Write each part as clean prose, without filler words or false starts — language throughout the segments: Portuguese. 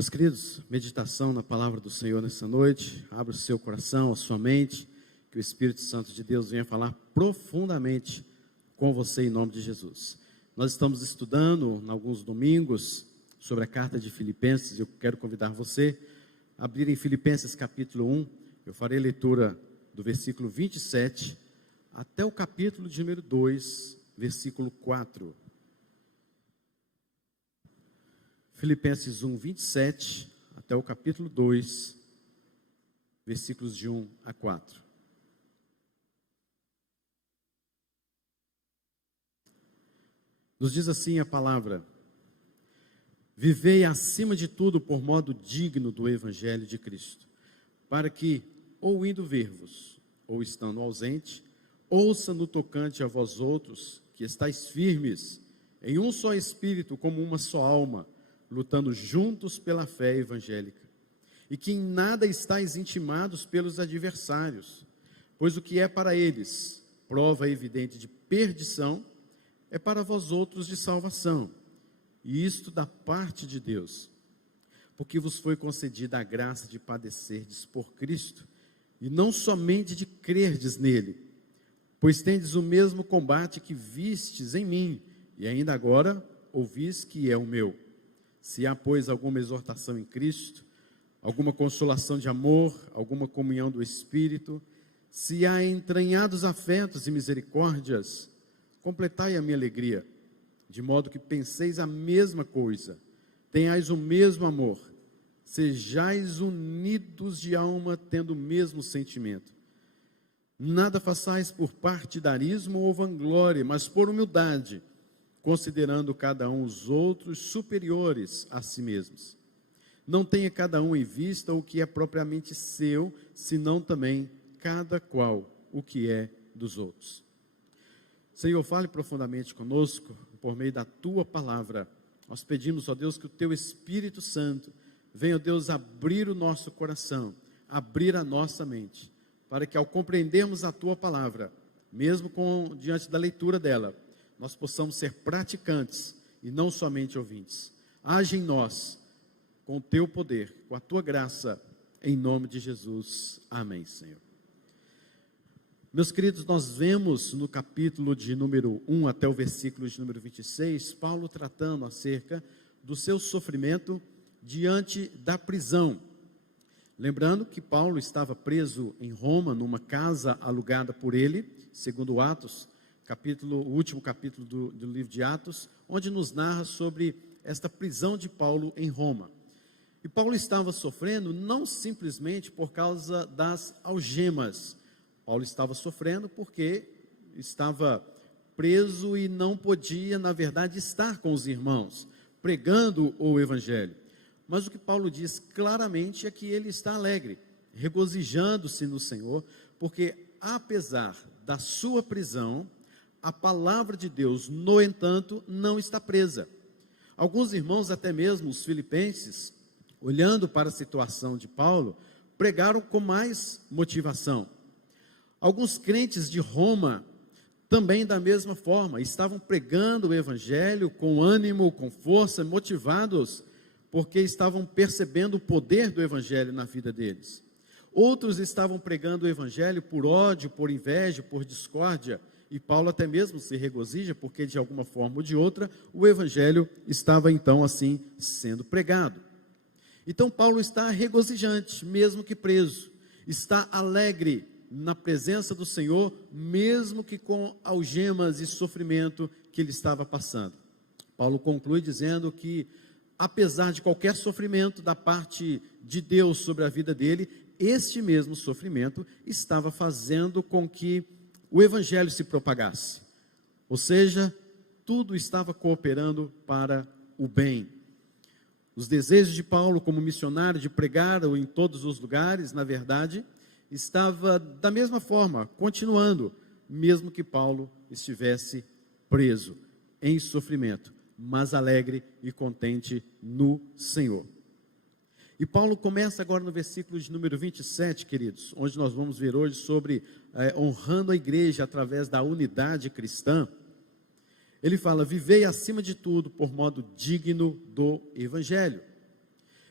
Meus queridos, meditação na palavra do Senhor nessa noite. Abra o seu coração, a sua mente, que o Espírito Santo de Deus venha falar profundamente com você em nome de Jesus. Nós estamos estudando, em alguns domingos, sobre a carta de Filipenses. Eu quero convidar você a abrir em Filipenses capítulo 1. Eu farei leitura do versículo 27 até o capítulo de número 2, versículo 4. Filipenses 1, 27 até o capítulo 2, versículos de 1 a 4. Nos diz assim a palavra: vivei acima de tudo por modo digno do Evangelho de Cristo, para que, ou indo ver-vos, ou estando ausente, ouça no tocante a vós outros, que estáis firmes, em um só espírito, como uma só alma, lutando juntos pela fé evangélica, e que em nada estáis intimados pelos adversários, pois o que é para eles prova evidente de perdição, é para vós outros de salvação, e isto da parte de Deus, porque vos foi concedida a graça de padecerdes por Cristo, e não somente de crerdes nele, pois tendes o mesmo combate que vistes em mim, e ainda agora ouvis que é o meu. Se há, pois, alguma exortação em Cristo, alguma consolação de amor, alguma comunhão do Espírito, se há entranhados afetos e misericórdias, completai a minha alegria, de modo que penseis a mesma coisa, tenhais o mesmo amor, sejais unidos de alma, tendo o mesmo sentimento. Nada façais por partidarismo ou vanglória, mas por humildade, considerando cada um os outros superiores a si mesmos. Não tenha cada um em vista o que é propriamente seu, senão também cada qual o que é dos outros. Senhor, fale profundamente conosco, por meio da Tua palavra. Nós pedimos, ó Deus, que o Teu Espírito Santo venha, ó Deus, abrir o nosso coração, abrir a nossa mente, para que ao compreendermos a Tua palavra, mesmo diante da leitura dela, nós possamos ser praticantes e não somente ouvintes. Age em nós, com o Teu poder, com a Tua graça, em nome de Jesus. Amém, Senhor. Meus queridos, nós vemos no capítulo de número 1 até o versículo de número 26, Paulo tratando acerca do seu sofrimento diante da prisão. Lembrando que Paulo estava preso em Roma, numa casa alugada por ele, segundo Atos, o último capítulo do livro de Atos, onde nos narra sobre esta prisão de Paulo em Roma. E Paulo estava sofrendo não simplesmente por causa das algemas. Paulo estava sofrendo porque estava preso e não podia, na verdade, estar com os irmãos, pregando o Evangelho. Mas o que Paulo diz claramente é que ele está alegre, regozijando-se no Senhor, porque apesar da sua prisão, a palavra de Deus, no entanto, não está presa. Alguns irmãos, até mesmo os filipenses, olhando para a situação de Paulo, pregaram com mais motivação. Alguns crentes de Roma, também da mesma forma, estavam pregando o Evangelho com ânimo, com força, motivados, porque estavam percebendo o poder do Evangelho na vida deles. Outros estavam pregando o Evangelho por ódio, por inveja, por discórdia, e Paulo até mesmo se regozija, porque de alguma forma ou de outra, o Evangelho estava então assim sendo pregado. Então Paulo está regozijante, mesmo que preso, está alegre na presença do Senhor, mesmo que com algemas e sofrimento que ele estava passando. Paulo conclui dizendo que, apesar de qualquer sofrimento da parte de Deus sobre a vida dele, este mesmo sofrimento estava fazendo com que o Evangelho se propagasse, ou seja, tudo estava cooperando para o bem. Os desejos de Paulo como missionário de pregar em todos os lugares, na verdade, estava da mesma forma, continuando, mesmo que Paulo estivesse preso, em sofrimento, mas alegre e contente no Senhor. E Paulo começa agora no versículo de número 27, queridos, onde nós vamos ver hoje sobre honrando a igreja através da unidade cristã. Ele fala: vivei acima de tudo por modo digno do Evangelho.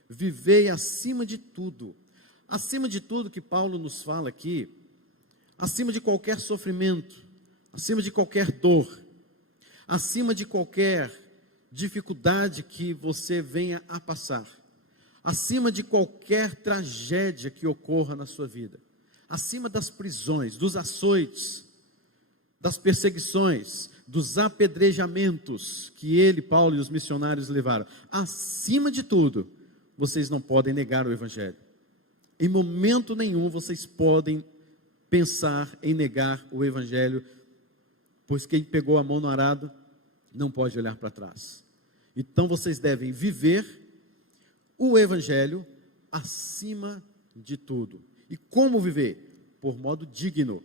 vivei acima de tudo. Acima de tudo que Paulo nos fala aqui, acima de qualquer sofrimento, acima de qualquer dor, acima de qualquer dificuldade que você venha a passar, acima de qualquer tragédia que ocorra na sua vida, acima das prisões, dos açoites, das perseguições, dos apedrejamentos que ele, Paulo e os missionários levaram, acima de tudo, vocês não podem negar o Evangelho. Em momento nenhum vocês podem pensar em negar o Evangelho, pois quem pegou a mão no arado não pode olhar para trás. Então vocês devem viver o Evangelho acima de tudo. E como viver? Por modo digno.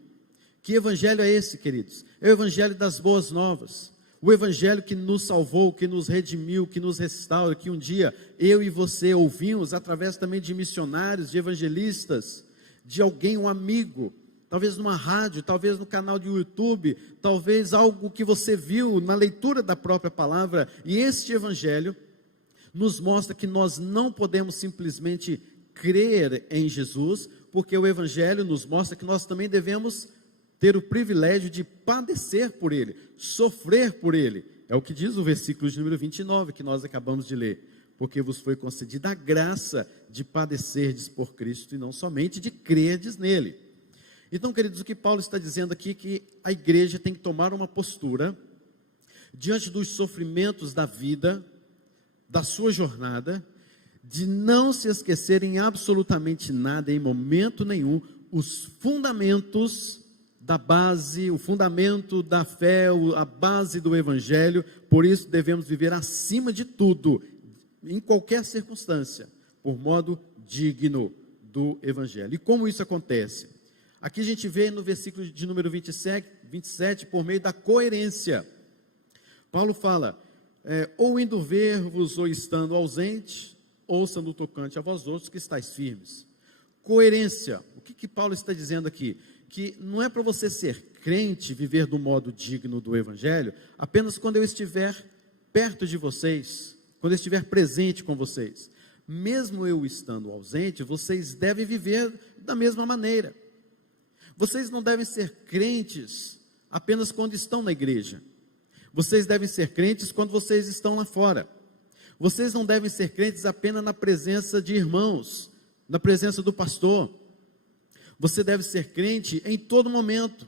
Que Evangelho é esse, queridos? É o Evangelho das boas novas. O Evangelho que nos salvou, que nos redimiu, que nos restaura, que um dia eu e você ouvimos através também de missionários, de evangelistas, de alguém, um amigo, talvez numa rádio, talvez no canal de YouTube, talvez algo que você viu na leitura da própria palavra. E este Evangelho nos mostra que nós não podemos simplesmente crer em Jesus, porque o Evangelho nos mostra que nós também devemos ter o privilégio de padecer por Ele, sofrer por Ele. É o que diz o versículo de número 29, que nós acabamos de ler. Porque vos foi concedida a graça de padecerdes por Cristo, e não somente de crerdes nele. Então, queridos, o que Paulo está dizendo aqui é que a igreja tem que tomar uma postura diante dos sofrimentos da vida, da sua jornada, de não se esquecerem absolutamente nada, em momento nenhum, os fundamentos da base, o fundamento da fé, a base do Evangelho. Por isso devemos viver acima de tudo, em qualquer circunstância, por modo digno do Evangelho. E como isso acontece? Aqui a gente vê no versículo de número 27, por meio da coerência. Paulo fala, ou indo ver-vos, ou estando ausente, ouçam no tocante a vós outros que estáis firmes. Coerência. O que Paulo está dizendo aqui? Que não é para você ser crente, viver do modo digno do Evangelho, apenas quando eu estiver perto de vocês, quando eu estiver presente com vocês. Mesmo eu estando ausente, vocês devem viver da mesma maneira. Vocês não devem ser crentes apenas quando estão na igreja. Vocês devem ser crentes quando vocês estão lá fora. Vocês não devem ser crentes apenas na presença de irmãos, na presença do pastor. Você deve ser crente em todo momento,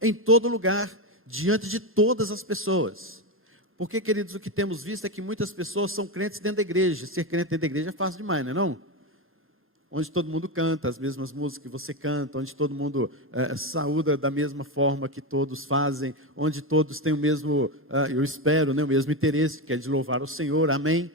em todo lugar, diante de todas as pessoas. Porque, queridos, o que temos visto é que muitas pessoas são crentes dentro da igreja. Ser crente dentro da igreja é fácil demais, não é não? Onde todo mundo canta as mesmas músicas que você canta, onde todo mundo saúda da mesma forma que todos fazem, onde todos têm o mesmo, eu espero, o mesmo interesse, que é de louvar o Senhor, amém?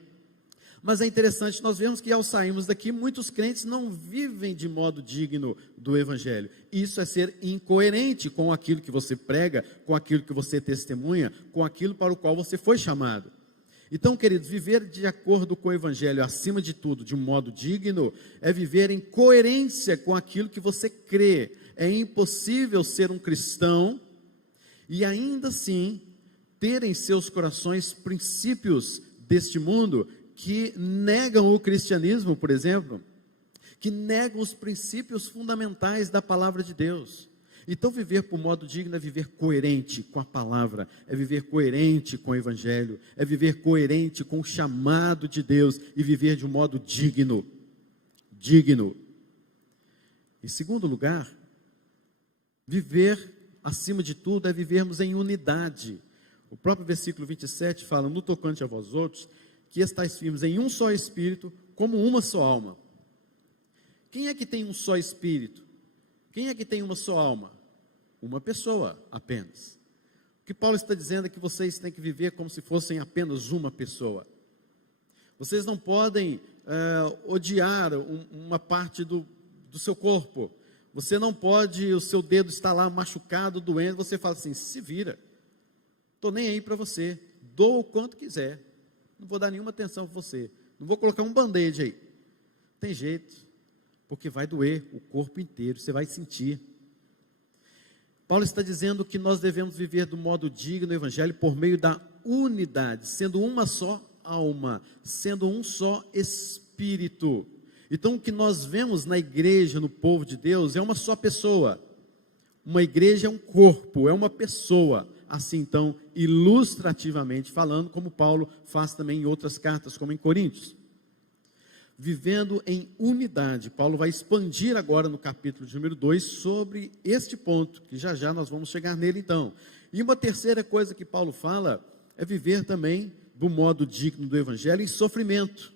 Mas é interessante, nós vemos que ao sairmos daqui, muitos crentes não vivem de modo digno do Evangelho. Isso é ser incoerente com aquilo que você prega, com aquilo que você testemunha, com aquilo para o qual você foi chamado. Então, queridos, viver de acordo com o Evangelho, acima de tudo, de um modo digno, é viver em coerência com aquilo que você crê. É impossível ser um cristão e ainda assim ter em seus corações princípios deste mundo que negam o cristianismo, por exemplo, que negam os princípios fundamentais da palavra de Deus. Então, viver por modo digno é viver coerente com a palavra, é viver coerente com o Evangelho, é viver coerente com o chamado de Deus e viver de um modo digno. Digno. Em segundo lugar, viver acima de tudo é vivermos em unidade. O próprio versículo 27 fala, no tocante a vós outros, que estáis firmes em um só Espírito, como uma só alma. Quem é que tem um só Espírito? Quem é que tem uma só alma? Uma pessoa apenas. O que Paulo está dizendo é que vocês têm que viver como se fossem apenas uma pessoa. Vocês não podem odiar uma parte do seu corpo. Você não pode, o seu dedo está lá machucado, doendo, você fala assim, se vira. Estou nem aí para você, dou o quanto quiser. Não vou dar nenhuma atenção para você. Não vou colocar um band-aid aí. Tem jeito, porque vai doer o corpo inteiro, você vai sentir. Paulo está dizendo que nós devemos viver do modo digno no Evangelho por meio da unidade, sendo uma só alma, sendo um só Espírito. espírito. Então, o que nós vemos na igreja, no povo de Deus, é uma só pessoa. Uma igreja é um corpo, é uma pessoa. Assim, então, ilustrativamente falando, como Paulo faz também em outras cartas, como em Coríntios. Vivendo em unidade. Paulo vai expandir agora no capítulo de número 2 sobre este ponto, que já já nós vamos chegar nele então. E uma terceira coisa que Paulo fala é viver também do modo digno do evangelho em sofrimento.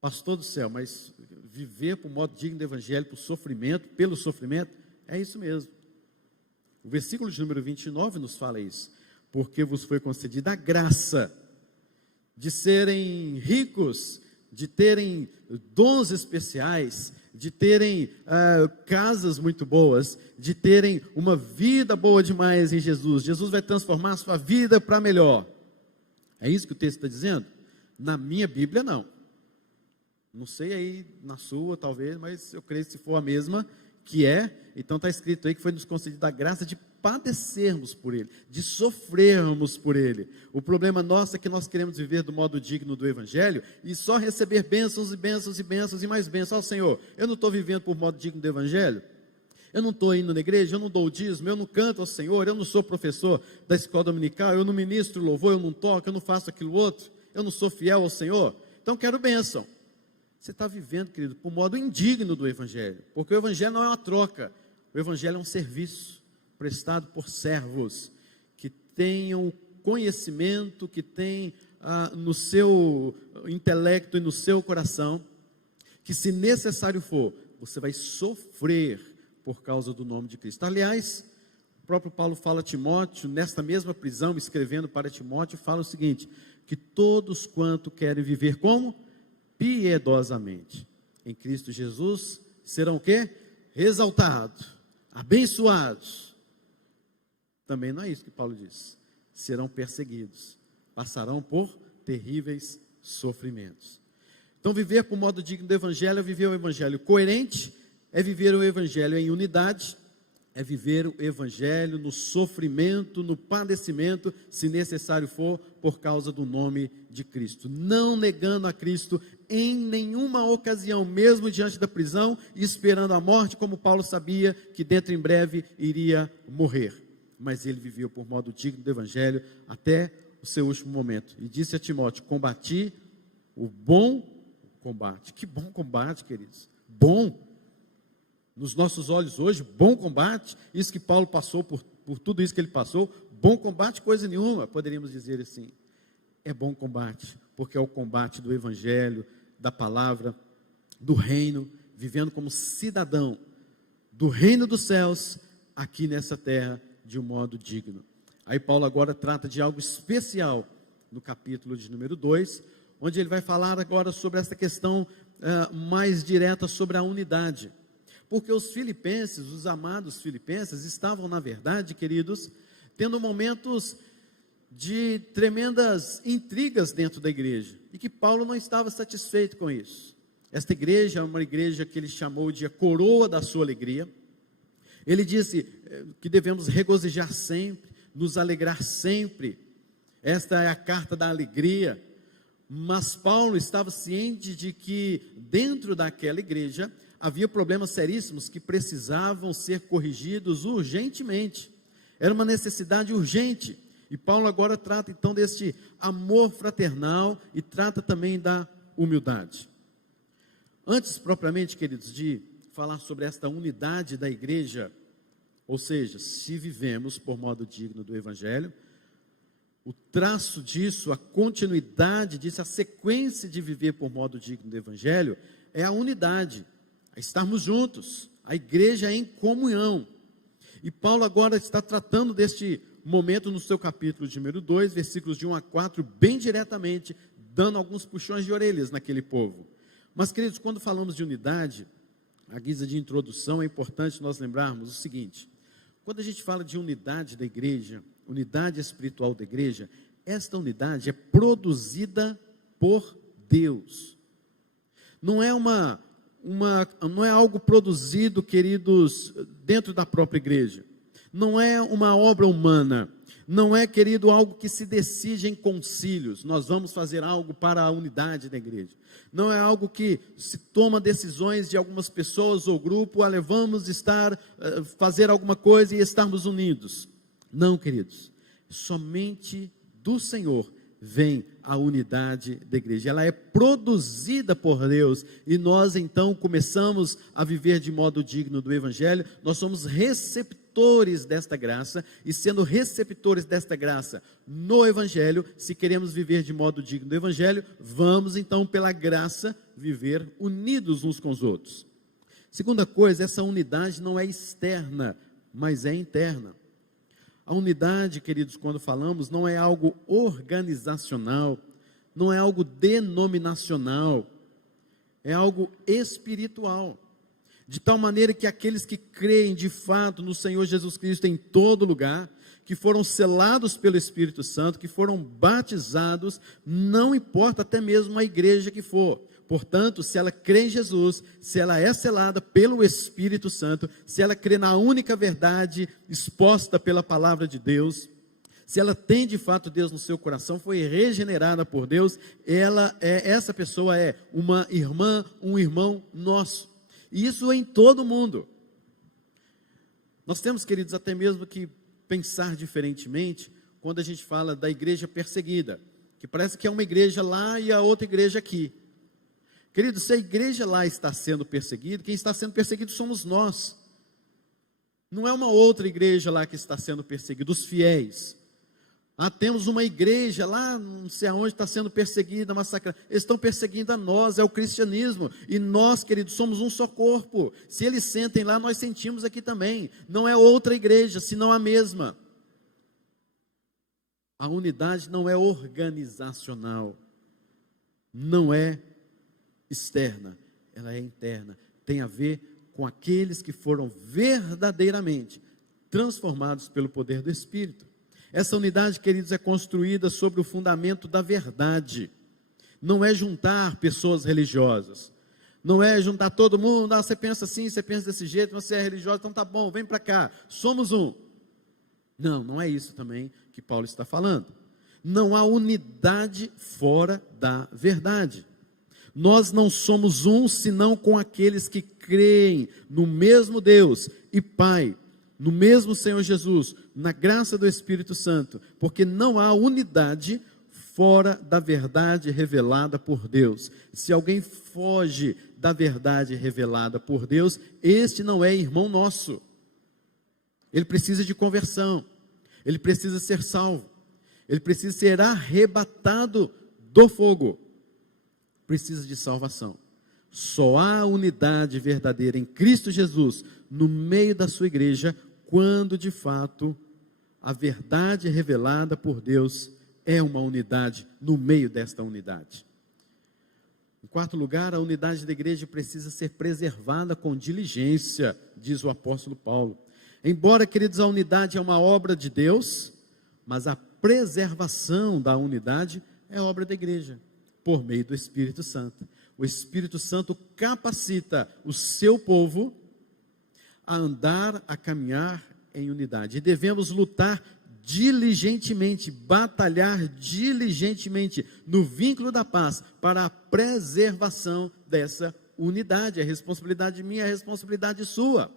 Pastor do céu, mas viver por modo digno do evangelho, por sofrimento, pelo sofrimento, é isso mesmo. O versículo de número 29 nos fala isso. Porque vos foi concedida a graça de serem ricos, de terem dons especiais, de terem casas muito boas, de terem uma vida boa demais em Jesus. Jesus vai transformar a sua vida para melhor. É isso que o texto está dizendo? Na minha Bíblia, não. Não sei aí na sua, talvez, mas eu creio que se for a mesma, que então está escrito aí que foi nos concedida a graça de padecermos por Ele, de sofrermos por Ele. O problema nosso é que nós queremos viver do modo digno do Evangelho e só receber bênçãos e bênçãos e bênçãos e mais bênçãos. Senhor, eu não estou vivendo por modo digno do Evangelho? Eu não estou indo na igreja, eu não dou o dízimo, eu não canto ao Senhor, eu não sou professor da escola dominical, eu não ministro louvor, eu não toco, eu não faço aquilo outro, eu não sou fiel ao Senhor, então quero bênção. Você está vivendo, querido, por modo indigno do Evangelho, porque o Evangelho não é uma troca, o Evangelho é um serviço prestado por servos, que tenham conhecimento, que tem no seu intelecto e no seu coração, que se necessário for, você vai sofrer por causa do nome de Cristo. Aliás, o próprio Paulo fala a Timóteo, nesta mesma prisão, escrevendo para Timóteo, fala o seguinte, que todos quanto querem viver como? Piedosamente, em Cristo Jesus, serão o quê? Exaltados, abençoados. Também não é isso que Paulo diz. Serão perseguidos, passarão por terríveis sofrimentos. Então, viver por modo digno do Evangelho é viver o Evangelho coerente, é viver o Evangelho em unidade, é viver o Evangelho no sofrimento, no padecimento, se necessário for, por causa do nome de Cristo. Não negando a Cristo em nenhuma ocasião, mesmo diante da prisão, e esperando a morte, como Paulo sabia que dentro em breve iria morrer. Mas ele viveu por modo digno do Evangelho até o seu último momento. E disse a Timóteo, combati o bom combate. Que bom combate, queridos. Bom. Nos nossos olhos hoje, bom combate, isso que Paulo passou, por tudo isso que ele passou, bom combate, coisa nenhuma, poderíamos dizer assim, é bom combate, porque é o combate do Evangelho, da palavra, do reino, vivendo como cidadão do reino dos céus, aqui nessa terra, de um modo digno. Aí Paulo agora trata de algo especial, no capítulo de número 2, onde ele vai falar agora sobre essa questão mais direta sobre a unidade. Porque os filipenses, os amados filipenses, estavam, na verdade, queridos, tendo momentos de tremendas intrigas dentro da igreja, e que Paulo não estava satisfeito com isso. Esta igreja é uma igreja que ele chamou de a coroa da sua alegria. Ele disse que devemos regozijar sempre, nos alegrar sempre. Esta é a carta da alegria. Mas Paulo estava ciente de que dentro daquela igreja havia problemas seríssimos que precisavam ser corrigidos urgentemente. Era uma necessidade urgente. E Paulo agora trata então deste amor fraternal e trata também da humildade. Antes propriamente, queridos, de falar sobre esta unidade da igreja, ou seja, se vivemos por modo digno do Evangelho, o traço disso, a continuidade disso, a sequência de viver por modo digno do Evangelho, é a unidade. Estarmos juntos, a igreja em comunhão. E Paulo agora está tratando deste momento no seu capítulo de número 2, versículos de 1 a 4, bem diretamente, dando alguns puxões de orelhas naquele povo. Mas, queridos, quando falamos de unidade, à guisa de introdução, é importante nós lembrarmos o seguinte: quando a gente fala de unidade da igreja, unidade espiritual da igreja, esta unidade é produzida por Deus. Não é não é algo produzido, queridos, dentro da própria igreja. Não é uma obra humana. Não é, querido, algo que se decide em concílios. Nós vamos fazer algo para a unidade da igreja. Não é algo que se toma decisões de algumas pessoas ou grupo, vamos fazer alguma coisa e estarmos unidos. Não, queridos. Somente do Senhor vem a unidade da igreja. Ela é produzida por Deus e nós então começamos a viver de modo digno do Evangelho. Nós somos receptores desta graça e, sendo receptores desta graça no Evangelho, se queremos viver de modo digno do Evangelho, vamos então pela graça viver unidos uns com os outros. Segunda coisa, essa unidade não é externa, mas é interna. A unidade, queridos, quando falamos, não é algo organizacional, não é algo denominacional, é algo espiritual. De tal maneira que aqueles que creem de fato no Senhor Jesus Cristo em todo lugar, que foram selados pelo Espírito Santo, que foram batizados, não importa até mesmo a igreja que for. Portanto, se ela crê em Jesus, se ela é selada pelo Espírito Santo, se ela crê na única verdade exposta pela palavra de Deus, se ela tem de fato Deus no seu coração, foi regenerada por Deus, essa pessoa é uma irmã, um irmão nosso. E isso em todo mundo. Nós temos, queridos, até mesmo que pensar diferentemente quando a gente fala da igreja perseguida, que parece que é uma igreja lá e a outra igreja aqui. Querido, se a igreja lá está sendo perseguida, quem está sendo perseguido somos nós. Não é uma outra igreja lá que está sendo perseguida, os fiéis. Temos uma igreja lá, não sei aonde, está sendo perseguida, massacrada. Eles estão perseguindo a nós, é o cristianismo. E nós, queridos, somos um só corpo. Se eles sentem lá, nós sentimos aqui também. Não é outra igreja, senão a mesma. A unidade não é organizacional. Não é externa, ela é interna, tem a ver com aqueles que foram verdadeiramente transformados pelo poder do Espírito. Essa unidade, queridos, é construída sobre o fundamento da verdade. Não é juntar pessoas religiosas, não é juntar todo mundo, você pensa assim, você pensa desse jeito, você é religioso, então tá bom, vem para cá, somos um. Não é isso também que Paulo está falando. Não há unidade fora da verdade. Nós não somos um, senão com aqueles que creem no mesmo Deus e Pai, no mesmo Senhor Jesus, na graça do Espírito Santo, porque não há unidade fora da verdade revelada por Deus. Se alguém foge da verdade revelada por Deus, este não é irmão nosso. Ele precisa de conversão, ele precisa ser salvo, ele precisa ser arrebatado do fogo. Precisa de salvação. Só há unidade verdadeira em Cristo Jesus no meio da sua igreja, quando de fato a verdade revelada por Deus é uma unidade no meio desta unidade. Em quarto lugar, a unidade da igreja precisa ser preservada com diligência, diz o apóstolo Paulo. Embora, queridos, a unidade é uma obra de Deus, mas a preservação da unidade é obra da igreja, por meio do Espírito Santo. O Espírito Santo capacita o seu povo a andar, a caminhar em unidade. E devemos lutar diligentemente, batalhar diligentemente no vínculo da paz para a preservação dessa unidade. É responsabilidade minha, é responsabilidade sua.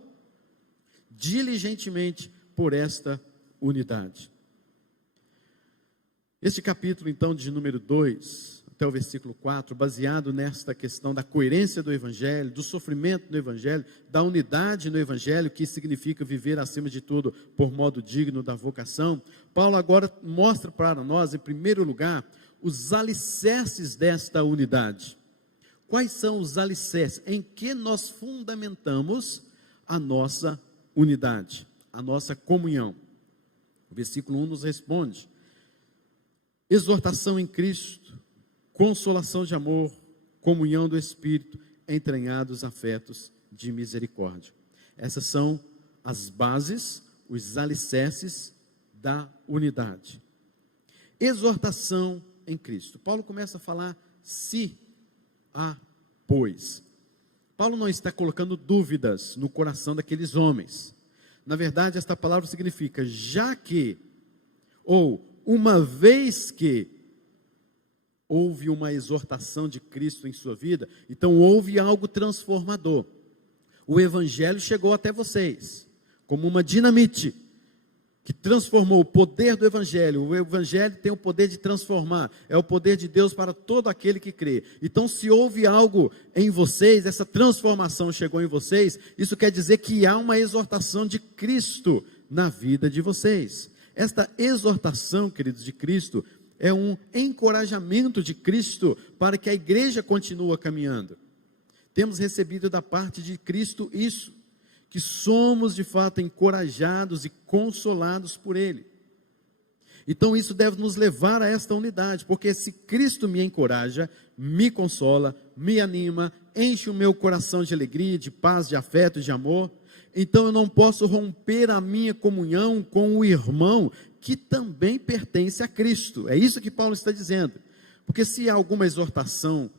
Diligentemente por esta unidade. Este capítulo, então, de número 2, até o versículo 4, baseado nesta questão da coerência do Evangelho, do sofrimento no Evangelho, da unidade no Evangelho, que significa viver acima de tudo por modo digno da vocação, Paulo agora mostra para nós, em primeiro lugar, os alicerces desta unidade. Quais são os alicerces? Em que nós fundamentamos a nossa unidade, a nossa comunhão? O versículo 1 nos responde: exortação em Cristo, consolação de amor, comunhão do Espírito, entranhados afetos de misericórdia. Essas são as bases, os alicerces da unidade. Exortação em Cristo. Paulo começa a falar se há, pois. Paulo não está colocando dúvidas no coração daqueles homens. Na verdade, esta palavra significa, já que Ou, uma vez que houve uma exortação de Cristo em sua vida, então houve algo transformador. O Evangelho chegou até vocês, como uma dinamite, que transformou o poder do Evangelho. O Evangelho tem o poder de transformar, é o poder de Deus para todo aquele que crê. Então, se houve algo em vocês, essa transformação chegou em vocês, isso quer dizer que há uma exortação de Cristo na vida de vocês. Esta exortação, queridos, de Cristo, é um encorajamento de Cristo para que a igreja continue caminhando. Temos recebido da parte de Cristo isso, que somos de fato encorajados e consolados por Ele. Então isso deve nos levar a esta unidade, porque se Cristo me encoraja, me consola, me anima, enche o meu coração de alegria, de paz, de afeto, de amor, então eu não posso romper a minha comunhão com o irmão que também pertence a Cristo. É isso que Paulo está dizendo. Porque se há alguma exortação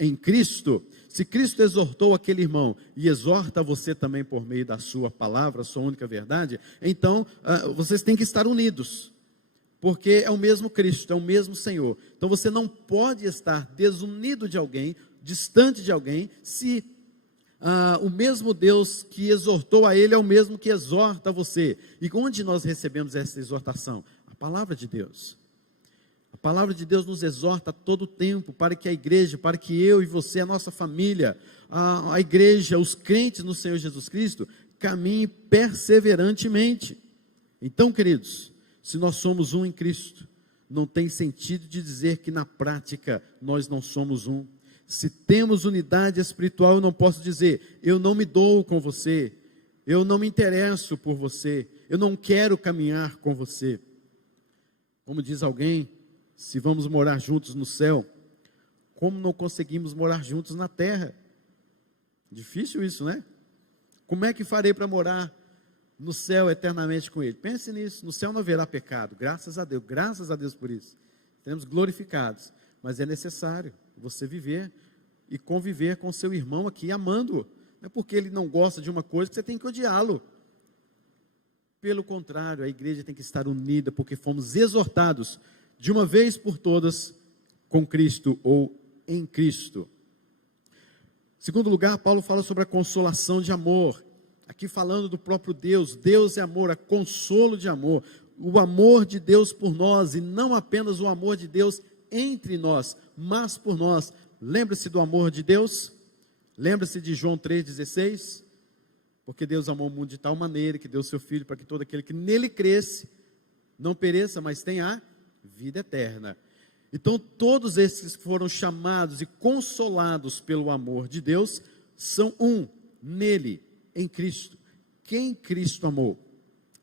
em Cristo, se Cristo exortou aquele irmão e exorta você também por meio da sua palavra, a sua única verdade, então vocês têm que estar unidos, porque é o mesmo Cristo, é o mesmo Senhor. Então você não pode estar desunido de alguém, distante de alguém, se o mesmo Deus que exortou a ele é o mesmo que exorta você. E onde nós recebemos essa exortação? A palavra de Deus. A palavra de Deus nos exorta a todo tempo, para que a igreja, para que eu e você, a nossa família, a igreja, os crentes no Senhor Jesus Cristo, caminhem perseverantemente. Então, queridos, se nós somos um em Cristo, não tem sentido de dizer que na prática nós não somos um. Se temos unidade espiritual, eu não posso dizer, eu não me dou com você, eu não me interesso por você, eu não quero caminhar com você. Como diz alguém, se vamos morar juntos no céu, como não conseguimos morar juntos na terra? Difícil isso, né? Como é que farei para morar no céu eternamente com Ele? Pense nisso, no céu não haverá pecado, graças a Deus por isso. Seremos glorificados, mas é necessário você viver e conviver com seu irmão aqui, amando-o. Não é porque ele não gosta de uma coisa que você tem que odiá-lo. Pelo contrário, a igreja tem que estar unida, porque fomos exortados de uma vez por todas com Cristo ou em Cristo. Segundo lugar, Paulo fala sobre a consolação de amor. Aqui falando do próprio Deus. Deus é amor, é consolo de amor. O amor de Deus por nós, e não apenas o amor de Deus entre nós, mas por nós. Lembre-se do amor de Deus, lembre-se de João 3,16, porque Deus amou o mundo de tal maneira, que deu seu Filho, para que todo aquele que nele cresce, não pereça, mas tenha a vida eterna. Então todos esses que foram chamados e consolados pelo amor de Deus, são um, nele, em Cristo. Quem Cristo amou?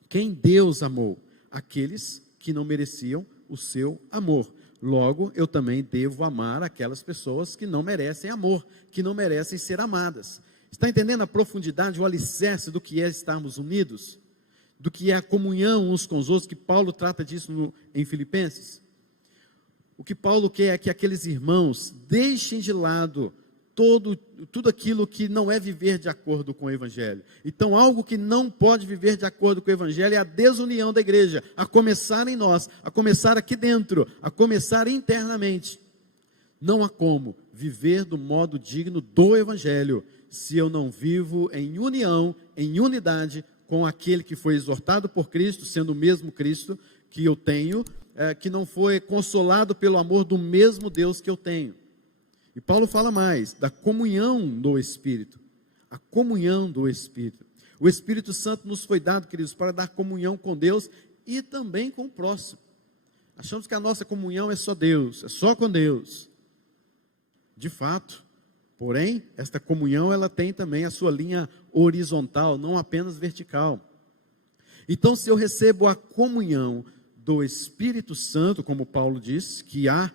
Quem Deus amou? Aqueles que não mereciam o seu amor. Logo, eu também devo amar aquelas pessoas que não merecem amor, que não merecem ser amadas. Está entendendo a profundidade, o alicerce do que é estarmos unidos? Do que é a comunhão uns com os outros, que Paulo trata disso em Filipenses? O que Paulo quer é que aqueles irmãos deixem de lado tudo aquilo que não é viver de acordo com o Evangelho. Então, algo que não pode viver de acordo com o Evangelho é a desunião da igreja, a começar em nós, a começar aqui dentro, a começar internamente. Não há como viver do modo digno do Evangelho, se eu não vivo em união, em unidade com aquele que foi exortado por Cristo, sendo o mesmo Cristo que eu tenho, que não foi consolado pelo amor do mesmo Deus que eu tenho. E Paulo fala mais da comunhão do Espírito, a comunhão do Espírito. O Espírito Santo nos foi dado, queridos, para dar comunhão com Deus e também com o próximo. Achamos que a nossa comunhão é só Deus, é só com Deus. De fato, porém, esta comunhão ela tem também a sua linha horizontal, não apenas vertical. Então, se eu recebo a comunhão do Espírito Santo, como Paulo diz, que há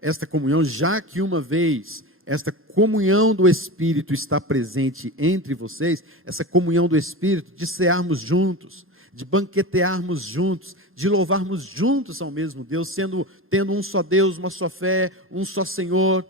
esta comunhão, já que uma vez esta comunhão do Espírito está presente entre vocês, essa comunhão do Espírito, de cearmos juntos, de banquetearmos juntos, de louvarmos juntos ao mesmo Deus, tendo um só Deus, uma só fé, um só Senhor,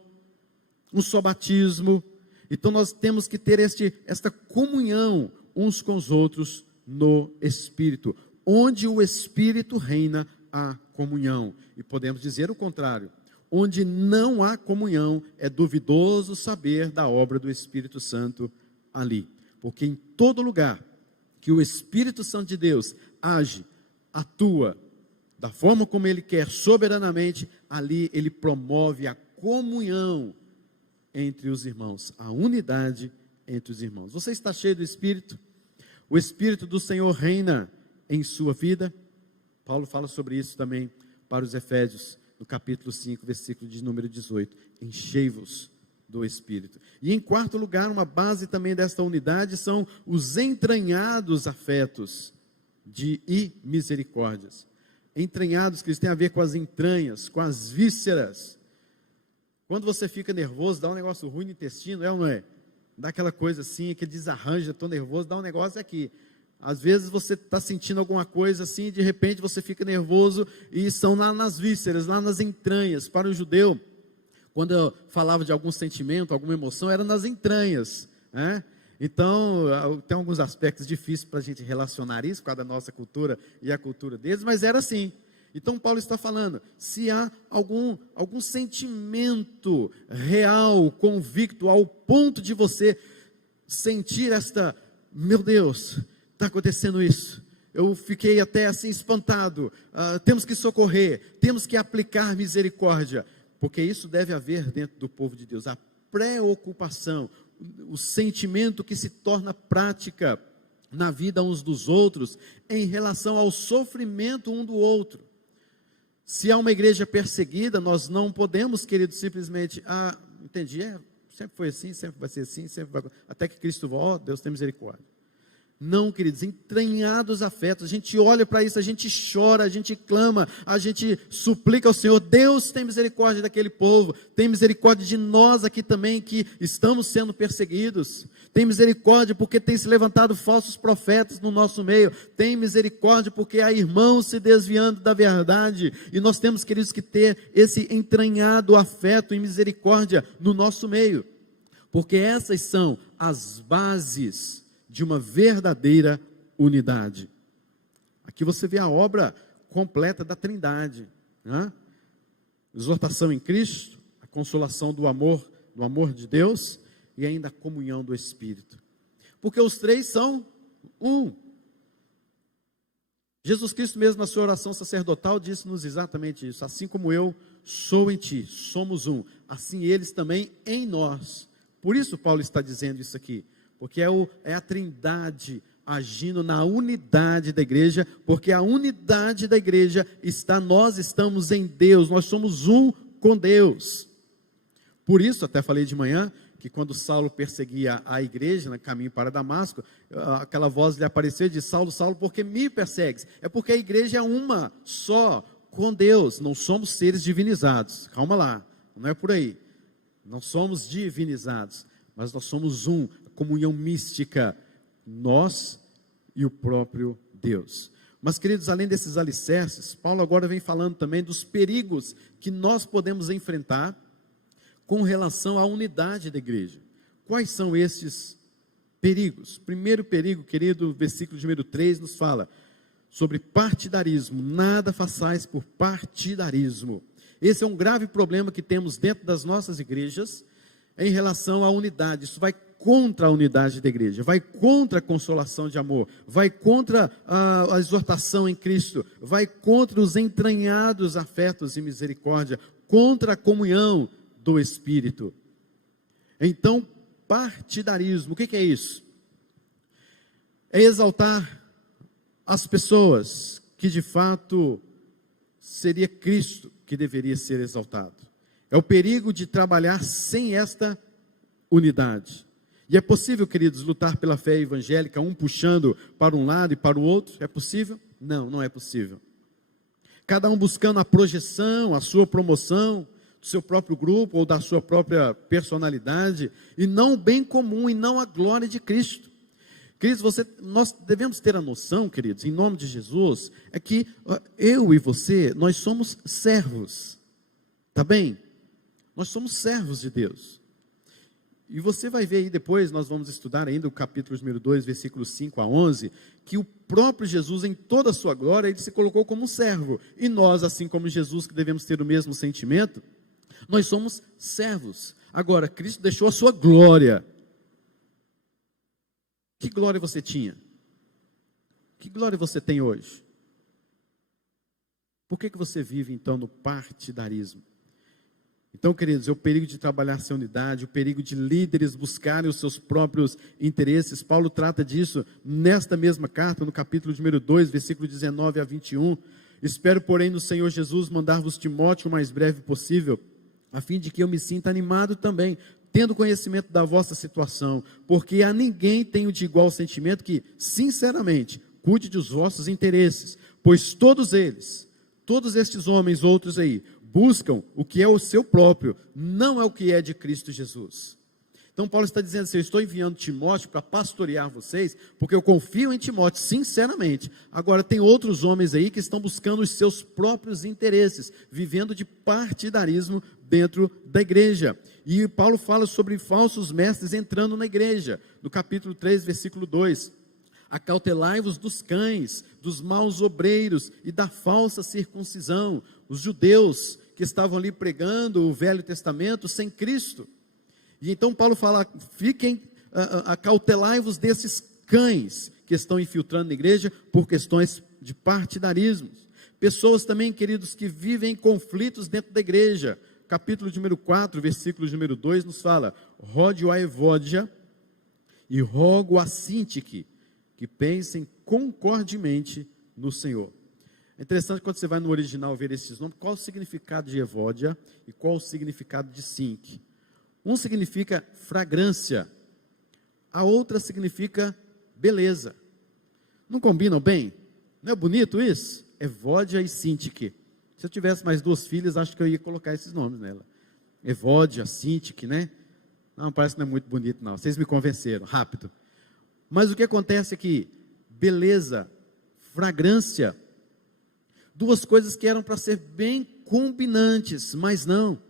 um só batismo. Então nós temos que ter esta comunhão uns com os outros no Espírito. Onde o Espírito reina, há comunhão. E podemos dizer o contrário. Onde não há comunhão, é duvidoso saber da obra do Espírito Santo ali. Porque em todo lugar que o Espírito Santo de Deus age, atua, da forma como Ele quer, soberanamente, ali Ele promove a comunhão entre os irmãos, a unidade entre os irmãos. Você está cheio do Espírito? O Espírito do Senhor reina em sua vida? Paulo fala sobre isso também para os Efésios, no capítulo 5, versículo de número 18. Enchei-vos do Espírito. E em quarto lugar, uma base também desta unidade são os entranhados afetos e misericórdias. Entranhados, que isso tem a ver com as entranhas, com as vísceras. Quando você fica nervoso, dá um negócio ruim no intestino, é ou não é? Dá aquela coisa assim, aquele desarranjo, estou nervoso, dá um negócio aqui. Às vezes você está sentindo alguma coisa assim, de repente você fica nervoso, e são lá nas vísceras, lá nas entranhas. Para o judeu, quando eu falava de algum sentimento, alguma emoção, era nas entranhas, né? Então, tem alguns aspectos difíceis para a gente relacionar isso com a da nossa cultura e a cultura deles, mas era assim. Então Paulo está falando, se há algum sentimento real, convicto, ao ponto de você sentir meu Deus, está acontecendo isso, eu fiquei até assim espantado, temos que socorrer, temos que aplicar misericórdia, porque isso deve haver dentro do povo de Deus, a preocupação, o sentimento que se torna prática na vida uns dos outros, em relação ao sofrimento um do outro. Se há uma igreja perseguida, nós não podemos, querido, simplesmente, entendi, sempre foi assim, sempre vai ser assim, até que Cristo volte, Deus tem misericórdia. Não, queridos, entranhados afetos, a gente olha para isso, a gente chora, a gente clama, a gente suplica ao Senhor, Deus tem misericórdia daquele povo, tem misericórdia de nós aqui também, que estamos sendo perseguidos, tem misericórdia porque tem se levantado falsos profetas no nosso meio, tem misericórdia porque há irmãos se desviando da verdade, e nós temos, queridos, que ter esse entranhado afeto e misericórdia no nosso meio, porque essas são as bases de uma verdadeira unidade. Aqui você vê a obra completa da Trindade, né? Exortação em Cristo, a consolação do amor de Deus e ainda a comunhão do Espírito. Porque os três são um. Jesus Cristo mesmo na sua oração sacerdotal disse-nos exatamente isso. Assim como eu sou em ti, somos um, assim eles também em nós. Por isso Paulo está dizendo isso aqui. Porque é a Trindade agindo na unidade da igreja, porque a unidade da igreja nós estamos em Deus, nós somos um com Deus. Por isso, até falei de manhã, que quando Saulo perseguia a igreja, no caminho para Damasco, aquela voz lhe apareceu e disse, Saulo, Saulo, por que me persegues? É porque a igreja é uma só com Deus, não somos seres divinizados, calma lá, não é por aí, não somos divinizados, mas nós somos um, comunhão mística, nós e o próprio Deus. Mas, queridos, além desses alicerces, Paulo agora vem falando também dos perigos que nós podemos enfrentar com relação à unidade da igreja. Quais são esses perigos? Primeiro perigo, querido, o versículo número 3 nos fala sobre partidarismo. Nada façais por partidarismo. Esse é um grave problema que temos dentro das nossas igrejas em relação à unidade. Isso vai contra a unidade da igreja, vai contra a consolação de amor, vai contra a exortação em Cristo, vai contra os entranhados afetos e misericórdia, contra a comunhão do Espírito. Então, partidarismo, o que é isso? É exaltar as pessoas que de fato seria Cristo que deveria ser exaltado. É o perigo de trabalhar sem esta unidade. E é possível, queridos, lutar pela fé evangélica, um puxando para um lado e para o outro? É possível? Não, não é possível. Cada um buscando a projeção, a sua promoção, do seu próprio grupo ou da sua própria personalidade, e não o bem comum, e não a glória de Cristo. Queridos, nós devemos ter a noção, queridos, em nome de Jesus, é que eu e você, nós somos servos, tá bem? Nós somos servos de Deus. E você vai ver aí depois, nós vamos estudar ainda o capítulo número 2, versículos 5 a 11, que o próprio Jesus, em toda a sua glória, ele se colocou como um servo. E nós, assim como Jesus, que devemos ter o mesmo sentimento, nós somos servos. Agora, Cristo deixou a sua glória. Que glória você tinha? Que glória você tem hoje? Por que você vive, então, no partidarismo? Então, queridos, é o perigo de trabalhar sem unidade, o perigo de líderes buscarem os seus próprios interesses. Paulo trata disso nesta mesma carta, no capítulo número 2, versículo 19 a 21. Espero, porém, no Senhor Jesus mandar-vos Timóteo o mais breve possível, a fim de que eu me sinta animado também, tendo conhecimento da vossa situação, porque a ninguém tenho de igual sentimento que, sinceramente, cuide dos vossos interesses, pois todos estes homens, outros aí, buscam o que é o seu próprio, não é o que é de Cristo Jesus. Então Paulo está dizendo assim, eu estou enviando Timóteo para pastorear vocês, porque eu confio em Timóteo, sinceramente. Agora tem outros homens aí que estão buscando os seus próprios interesses, vivendo de partidarismo dentro da igreja. E Paulo fala sobre falsos mestres entrando na igreja, no capítulo 3, versículo 2. Acautelai-vos dos cães, dos maus obreiros e da falsa circuncisão. Os judeus que estavam ali pregando o Velho Testamento sem Cristo. E então Paulo fala, acautelai-vos desses cães que estão infiltrando na igreja por questões de partidarismo. Pessoas também, queridos, que vivem em conflitos dentro da igreja. Capítulo número 4, versículo número 2 nos fala, rode a Evódia e rogo a Sintique, que pensem concordemente no Senhor. É interessante quando você vai no original ver esses nomes, qual o significado de Evódia e qual o significado de Sintique. Um significa fragrância, a outra significa beleza. Não combinam bem? Não é bonito isso? Evódia e Sintique. Se eu tivesse mais duas filhas, acho que eu ia colocar esses nomes nela. Evódia, Sintique, né? Não, parece que não é muito bonito não. Vocês me convenceram, rápido. Mas o que acontece é que beleza, fragrância, duas coisas que eram para ser bem combinantes, mas não.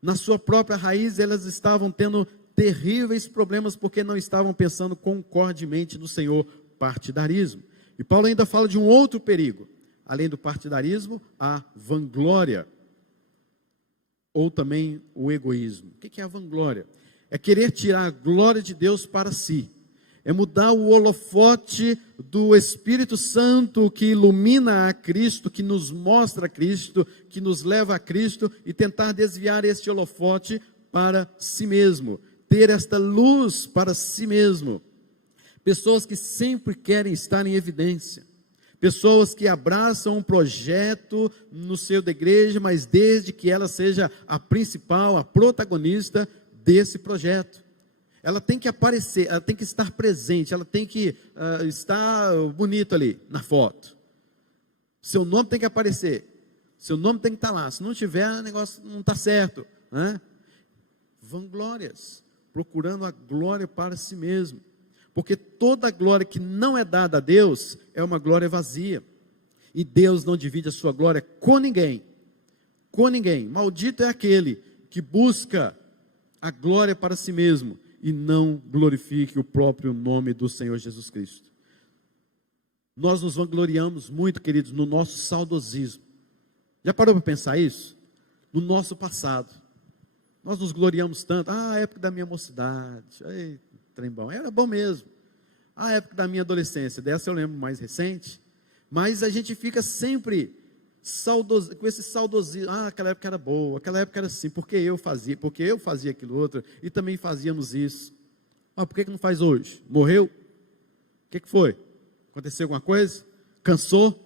Na sua própria raiz, elas estavam tendo terríveis problemas, porque não estavam pensando concordemente no Senhor, partidarismo. E Paulo ainda fala de um outro perigo, além do partidarismo, a vanglória, ou também o egoísmo. O que é a vanglória? É querer tirar a glória de Deus para si. É mudar o holofote do Espírito Santo que ilumina a Cristo, que nos mostra a Cristo, que nos leva a Cristo, e tentar desviar este holofote para si mesmo, ter esta luz para si mesmo. Pessoas que sempre querem estar em evidência, pessoas que abraçam um projeto no seio da igreja, mas desde que ela seja a principal, a protagonista desse projeto. Ela tem que aparecer, ela tem que estar presente, ela tem que estar bonito ali na foto. Seu nome tem que aparecer, seu nome tem que estar lá. Se não tiver, o negócio não está certo, né? Vanglórias, procurando a glória para si mesmo. Porque toda glória que não é dada a Deus é uma glória vazia. E Deus não divide a sua glória com ninguém. Com ninguém. Maldito é aquele que busca a glória para si mesmo e não glorifique o próprio nome do Senhor Jesus Cristo. Nós nos vangloriamos muito, queridos, no nosso saudosismo. Já parou para pensar isso? No nosso passado. Nós nos gloriamos tanto. A época da minha mocidade. Ei, trem bom. Era bom mesmo. A época da minha adolescência. Dessa eu lembro mais recente. Mas a gente fica sempre com esse saudosismo. Aquela época era boa, aquela época era assim, porque eu fazia aquilo outro, e também fazíamos isso. Por que não faz hoje? Morreu? O que foi? Aconteceu alguma coisa? Cansou?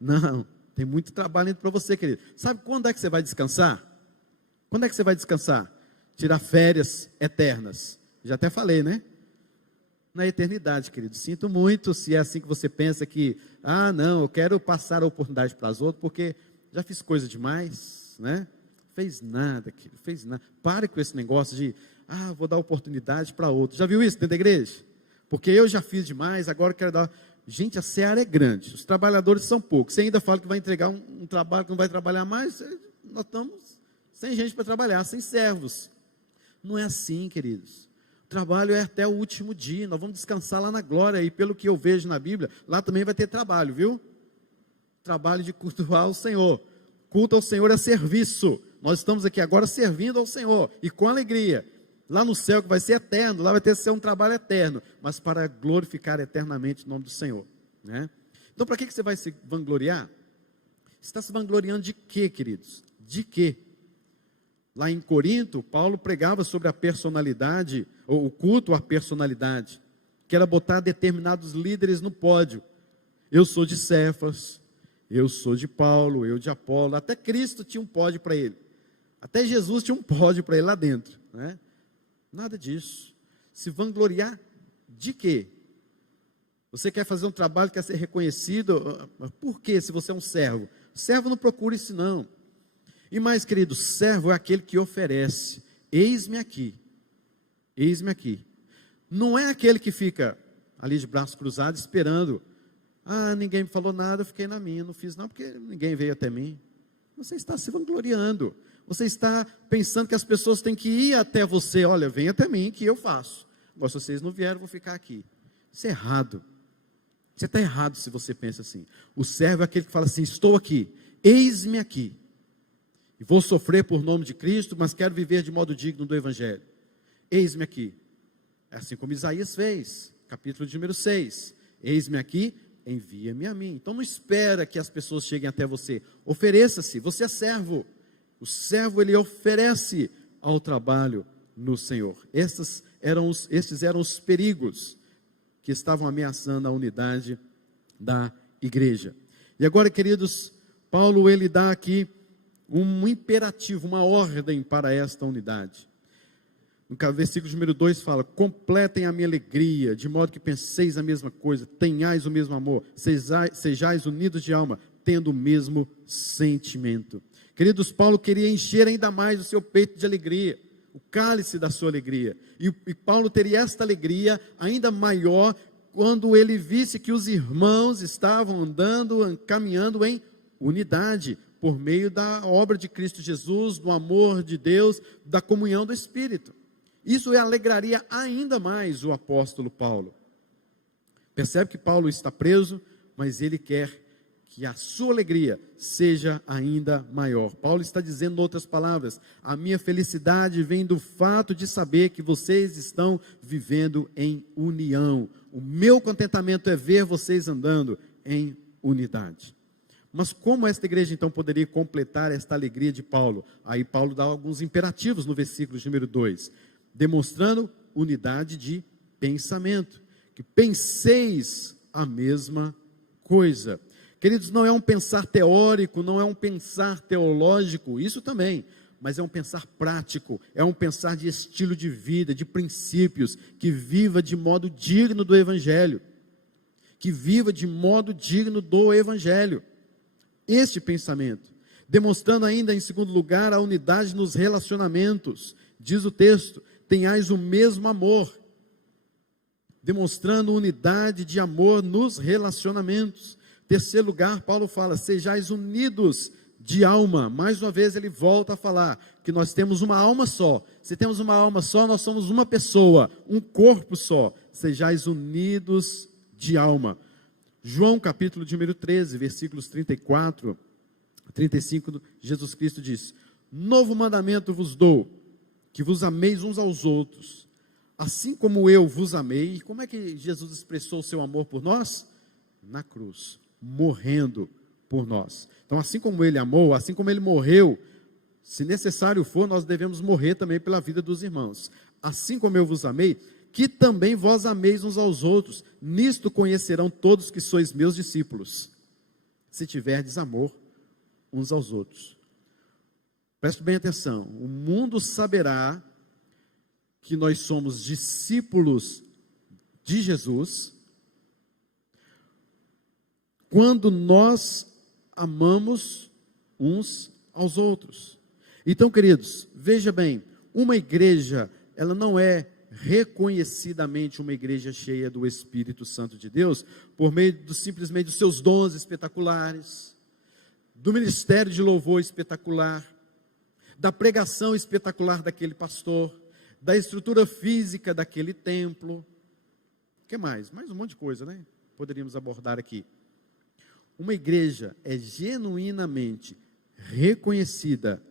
Não, tem muito trabalho para você, querido. Sabe quando é que você vai descansar? Quando é que você vai descansar? Tirar férias eternas. Já até falei, né? Na eternidade, querido. Sinto muito se é assim que você pensa que, não, eu quero passar a oportunidade para as outras, porque já fiz coisa demais, né? Fez nada, querido, fez nada. Pare com esse negócio de, vou dar oportunidade para outros. Já viu isso dentro da igreja? Porque eu já fiz demais, agora quero dar. Gente, a seara é grande, os trabalhadores são poucos. Você ainda fala que vai entregar um trabalho que não vai trabalhar mais, nós estamos sem gente para trabalhar, sem servos. Não é assim, queridos. O trabalho é até o último dia, nós vamos descansar lá na glória, e pelo que eu vejo na Bíblia, lá também vai ter trabalho, viu? Trabalho de cultuar ao Senhor. Culto ao Senhor é serviço. Nós estamos aqui agora servindo ao Senhor, e com alegria. Lá no céu, que vai ser eterno, lá vai ter que ser um trabalho eterno, mas para glorificar eternamente o nome do Senhor, né? Então, para que você vai se vangloriar? Você está se vangloriando de quê, queridos? De quê? Lá em Corinto, Paulo pregava sobre a personalidade, ou o culto à personalidade, que era botar determinados líderes no pódio. Eu sou de Cefas, eu sou de Paulo, eu de Apolo. Até Cristo tinha um pódio para ele. Até Jesus tinha um pódio para ele lá dentro, né? Nada disso. Se vangloriar de quê? Você quer fazer um trabalho, quer ser reconhecido, por quê? Se você é um servo, servo não procura isso não. E mais, querido, servo é aquele que oferece, eis-me aqui, não é aquele que fica ali de braços cruzados esperando, ninguém me falou nada, eu fiquei na minha, não fiz não, porque ninguém veio até mim. Você está se vangloriando, você está pensando que as pessoas têm que ir até você, olha, vem até mim que eu faço, agora se vocês não vieram, eu vou ficar aqui. Isso é errado. Você está errado se você pensa assim. O servo é aquele que fala assim, estou aqui, eis-me aqui, e vou sofrer por nome de Cristo, mas quero viver de modo digno do Evangelho. Eis-me aqui. É assim como Isaías fez, capítulo de número 6. Eis-me aqui, envia-me a mim. Então não espera que as pessoas cheguem até você. Ofereça-se, você é servo. O servo, ele oferece ao trabalho no Senhor. Esses eram os perigos que estavam ameaçando a unidade da igreja. E agora, queridos, Paulo, ele dá aqui um imperativo, uma ordem para esta unidade. No versículo número 2 fala, completem a minha alegria, de modo que penseis a mesma coisa, tenhais o mesmo amor, sejais unidos de alma, tendo o mesmo sentimento. Queridos, Paulo queria encher ainda mais o seu peito de alegria, o cálice da sua alegria, e Paulo teria esta alegria ainda maior, quando ele visse que os irmãos estavam andando, caminhando em unidade, por meio da obra de Cristo Jesus, do amor de Deus, da comunhão do Espírito. Isso alegraria ainda mais o apóstolo Paulo. Percebe que Paulo está preso, mas ele quer que a sua alegria seja ainda maior. Paulo está dizendo, em outras palavras, a minha felicidade vem do fato de saber que vocês estão vivendo em união. O meu contentamento é ver vocês andando em unidade. Mas como esta igreja então poderia completar esta alegria de Paulo? Aí Paulo dá alguns imperativos no versículo número 2, demonstrando unidade de pensamento, que penseis a mesma coisa. Queridos, não é um pensar teórico, não é um pensar teológico, isso também, mas é um pensar prático, é um pensar de estilo de vida, de princípios, que viva de modo digno do Evangelho, que viva de modo digno do Evangelho. Este pensamento, demonstrando ainda em segundo lugar a unidade nos relacionamentos, diz o texto, tenhais o mesmo amor, demonstrando unidade de amor nos relacionamentos. Terceiro lugar, Paulo fala, sejais unidos de alma. Mais uma vez ele volta a falar que nós temos uma alma só. Se temos uma alma só, nós somos uma pessoa, um corpo só. Sejais unidos de alma. João capítulo de número 13, versículos 34 a 35, Jesus Cristo diz, novo mandamento vos dou, que vos ameis uns aos outros, assim como eu vos amei. E como é que Jesus expressou o seu amor por nós? Na cruz, morrendo por nós. Então, assim como ele amou, assim como ele morreu, se necessário for, nós devemos morrer também pela vida dos irmãos. Assim como eu vos amei, que também vós ameis uns aos outros. Nisto conhecerão todos que sois meus discípulos, se tiverdes amor uns aos outros. Preste bem atenção, o mundo saberá que nós somos discípulos de Jesus quando nós amamos uns aos outros. Então, queridos, veja bem, uma igreja, ela não é reconhecidamente uma igreja cheia do Espírito Santo de Deus, por meio simplesmente dos seus dons espetaculares, do ministério de louvor espetacular, da pregação espetacular daquele pastor, da estrutura física daquele templo. O que mais? Mais um monte de coisa, né? Poderíamos abordar aqui. Uma igreja é genuinamente reconhecida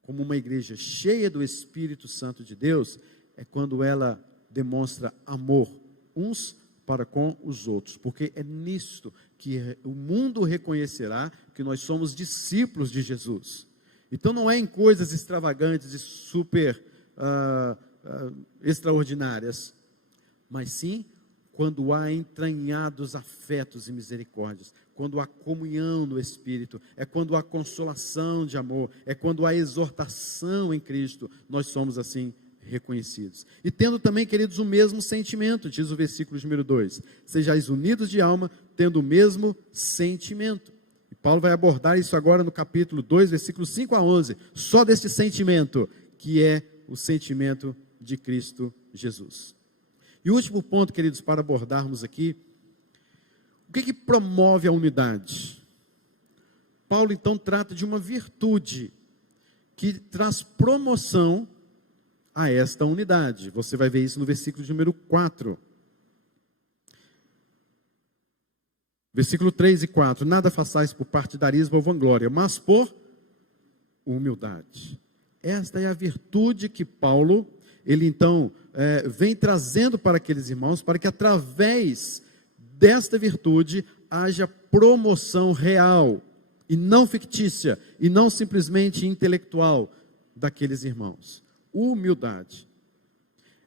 como uma igreja cheia do Espírito Santo de Deus, é quando ela demonstra amor uns para com os outros, porque é nisto que o mundo reconhecerá que nós somos discípulos de Jesus. Então não é em coisas extravagantes e super extraordinárias, mas sim quando há entranhados afetos e misericórdias, quando há comunhão no Espírito, é quando há consolação de amor, é quando há exortação em Cristo, nós somos assim reconhecidos. E tendo também, queridos, o mesmo sentimento, diz o versículo número 2, sejais unidos de alma, tendo o mesmo sentimento. E Paulo vai abordar isso agora no capítulo 2, versículos 5 a 11, só deste sentimento, que é o sentimento de Cristo Jesus. E o último ponto, queridos, para abordarmos aqui, o que promove a unidade? Paulo, então, trata de uma virtude que traz promoção a esta unidade. Você vai ver isso no versículo número 4. Versículo 3 e 4. Nada façais por partidarismo ou vanglória, mas por humildade. Esta é a virtude que Paulo, ele então vem trazendo para aqueles irmãos, para que através desta virtude haja promoção real, e não fictícia, e não simplesmente intelectual daqueles irmãos. Humildade.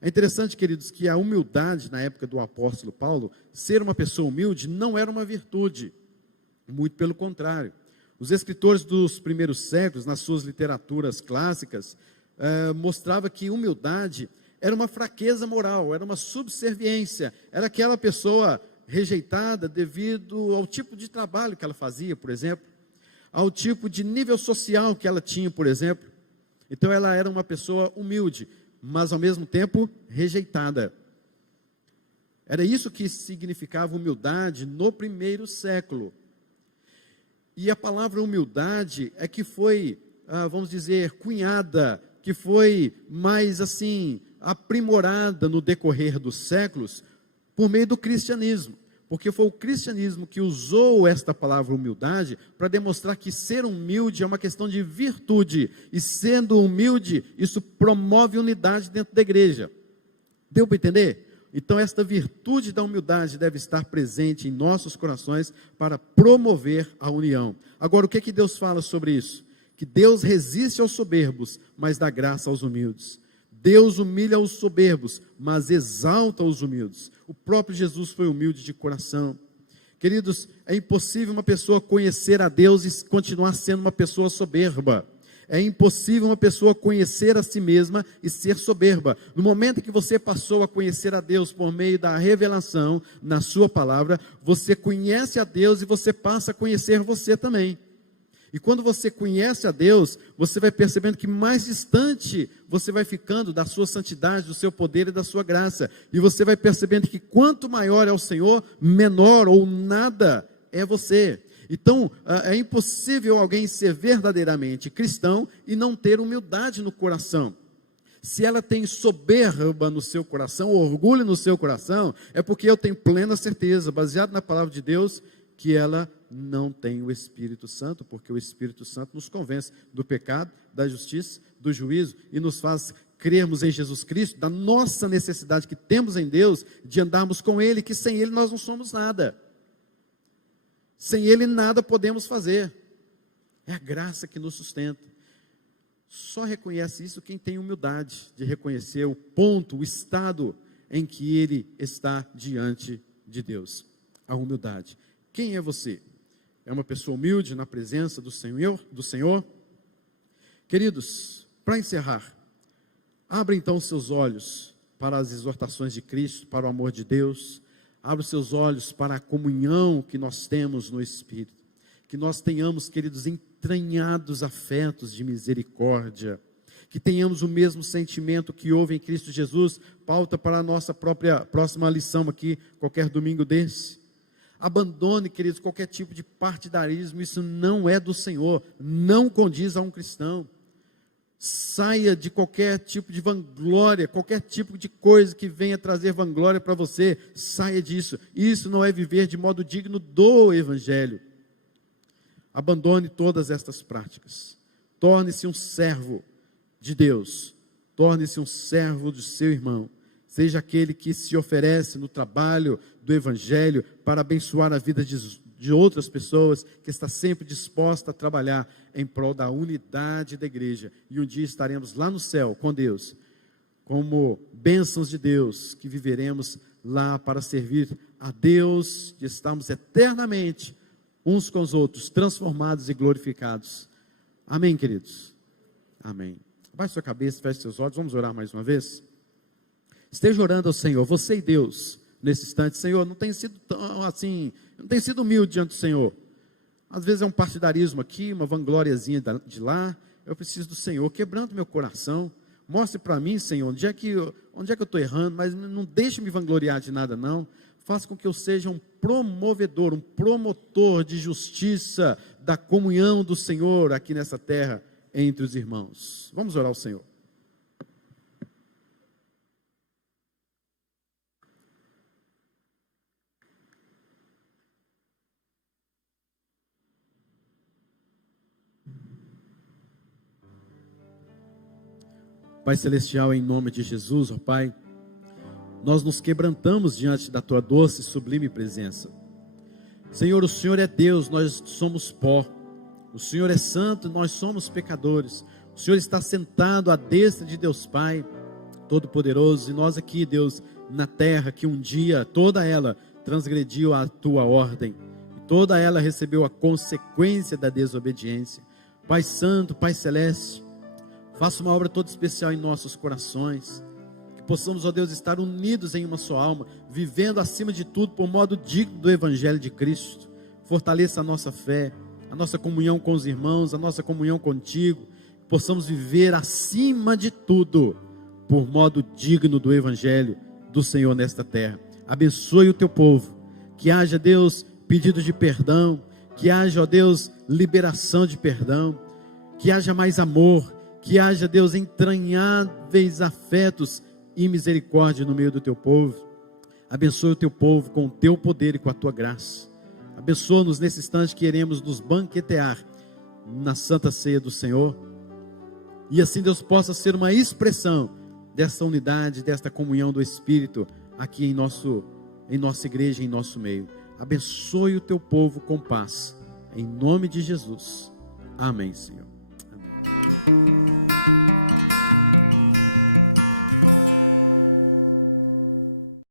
É interessante, queridos, que a humildade na época do apóstolo Paulo, ser uma pessoa humilde não era uma virtude, muito pelo contrário. Os escritores dos primeiros séculos, nas suas literaturas clássicas, mostrava que humildade era uma fraqueza moral, era uma subserviência, era aquela pessoa rejeitada devido ao tipo de trabalho que ela fazia, por exemplo, ao tipo de nível social que ela tinha, por exemplo. Então ela era uma pessoa humilde, mas ao mesmo tempo rejeitada. Era isso que significava humildade no primeiro século. E a palavra humildade é que foi, vamos dizer, cunhada, que foi mais assim, aprimorada no decorrer dos séculos, por meio do cristianismo. Porque foi o cristianismo que usou esta palavra humildade para demonstrar que ser humilde é uma questão de virtude. E sendo humilde, isso promove unidade dentro da igreja. Deu para entender? Então esta virtude da humildade deve estar presente em nossos corações para promover a união. Agora, o que Deus fala sobre isso? Que Deus resiste aos soberbos, mas dá graça aos humildes. Deus humilha os soberbos, mas exalta os humildes. O próprio Jesus foi humilde de coração. Queridos, é impossível uma pessoa conhecer a Deus e continuar sendo uma pessoa soberba. É impossível uma pessoa conhecer a si mesma e ser soberba. No momento em que você passou a conhecer a Deus por meio da revelação na sua palavra, você conhece a Deus e você passa a conhecer você também. E quando você conhece a Deus, você vai percebendo que mais distante você vai ficando da sua santidade, do seu poder e da sua graça. E você vai percebendo que quanto maior é o Senhor, menor ou nada é você. Então, é impossível alguém ser verdadeiramente cristão e não ter humildade no coração. Se ela tem soberba no seu coração, orgulho no seu coração, é porque eu tenho plena certeza, baseado na palavra de Deus, que ela não tem o Espírito Santo, porque o Espírito Santo nos convence do pecado, da justiça, do juízo, e nos faz crermos em Jesus Cristo, da nossa necessidade que temos em Deus, de andarmos com Ele, que sem Ele nós não somos nada. Sem Ele nada podemos fazer. É a graça que nos sustenta. Só reconhece isso quem tem humildade de reconhecer o ponto, o estado em que ele está diante de Deus. A humildade. Quem é você? É uma pessoa humilde na presença do Senhor? Queridos, para encerrar, abra então os seus olhos para as exortações de Cristo, para o amor de Deus. Abra os seus olhos para a comunhão que nós temos no Espírito. Que nós tenhamos, queridos, entranhados afetos de misericórdia. Que tenhamos o mesmo sentimento que houve em Cristo Jesus. Pauta para a nossa própria próxima lição aqui, qualquer domingo desse. Abandone, queridos, qualquer tipo de partidarismo. Isso não é do Senhor. Não condiz a um cristão. Saia de qualquer tipo de vanglória, qualquer tipo de coisa que venha trazer vanglória para você. Saia disso. Isso não é viver de modo digno do Evangelho. Abandone todas estas práticas. Torne-se um servo de Deus. Torne-se um servo do seu irmão. Seja aquele que se oferece no trabalho do Evangelho para abençoar a vida de outras pessoas, que está sempre disposta a trabalhar em prol da unidade da igreja. E um dia estaremos lá no céu com Deus, como bênçãos de Deus, que viveremos lá para servir a Deus, e estamos eternamente uns com os outros, transformados e glorificados. Amém, queridos? Amém. Baixe sua cabeça, feche seus olhos, vamos orar mais uma vez? Esteja orando ao Senhor, você e Deus, nesse instante. Senhor, não tem sido tão assim, não tem sido humilde diante do Senhor. Às vezes é um partidarismo aqui, uma vangloriazinha de lá. Eu preciso do Senhor, quebrando meu coração. Mostre para mim, Senhor, onde é que eu estou errando, mas não deixe me vangloriar de nada, não. Faça com que eu seja um promovedor, um promotor de justiça, da comunhão do Senhor aqui nessa terra, entre os irmãos. Vamos orar ao Senhor. Pai Celestial, em nome de Jesus, ó Pai, nós nos quebrantamos diante da Tua doce e sublime presença. Senhor, o Senhor é Deus, nós somos pó. O Senhor é santo, nós somos pecadores. O Senhor está sentado à destra de Deus Pai Todo-Poderoso, e nós aqui, Deus, na terra, que um dia toda ela transgrediu a Tua ordem, e toda ela recebeu a consequência da desobediência. Pai Santo, Pai Celeste, faça uma obra toda especial em nossos corações, que possamos, ó Deus, estar unidos em uma só alma, vivendo acima de tudo por modo digno do Evangelho de Cristo. Fortaleça a nossa fé, a nossa comunhão com os irmãos, a nossa comunhão contigo, que possamos viver acima de tudo por modo digno do Evangelho do Senhor nesta terra. Abençoe o teu povo, que haja, Deus, pedido de perdão, que haja, ó Deus, liberação de perdão, que haja mais amor, que haja, Deus, entranháveis afetos e misericórdia no meio do teu povo. Abençoe o teu povo com o teu poder e com a tua graça. Abençoa-nos nesse instante que iremos nos banquetear na santa ceia do Senhor. E assim, Deus, possa ser uma expressão dessa unidade, desta comunhão do Espírito aqui em nossa igreja, em nosso meio. Abençoe o teu povo com paz. Em nome de Jesus. Amém, Senhor.